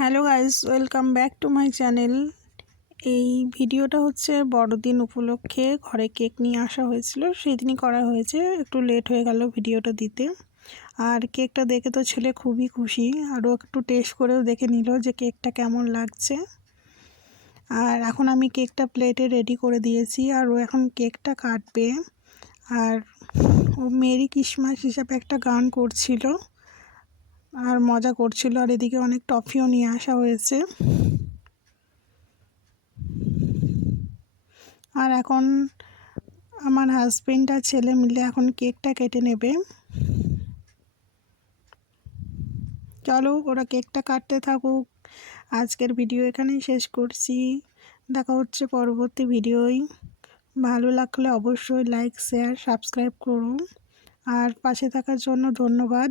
Hello guys, welcome back to my channel. এই ভিডিওটা হচ্ছে বড়দিন উপলক্ষে ঘরে কেক নিয়ে আসা হয়েছিল, সেই দিনই করা হয়েছে। একটু লেট হয়ে গেল ভিডিওটা দিতে। আর কেকটা দেখে তো ছেলে খুবই খুশি, আরও একটু টেস্ট করেও দেখে নিল যে কেকটা কেমন লাগছে। আর এখন আমি কেকটা প্লেটে রেডি করে দিয়েছি, আর ও এখন কেকটা কাটবে। আর ও মেরি ক্রিসমাস হিসাবে একটা গান করছিল আর মজা করছিল। আর এদিকে অনেক টফিও নিয়ে আসা হয়েছে। আর এখন আমার হাজবেন্ড আর ছেলে মিলে এখন কেকটা কেটে নেবে। চলো ওরা কেকটা কাটতে থাকুক। আজকের ভিডিও এখানেই শেষ করছি। দেখা হচ্ছে পরবর্তী ভিডিওয়। ভালো লাগলে অবশ্যই লাইক, শেয়ার, সাবস্ক্রাইব করুন। আর পাশে থাকার জন্য ধন্যবাদ।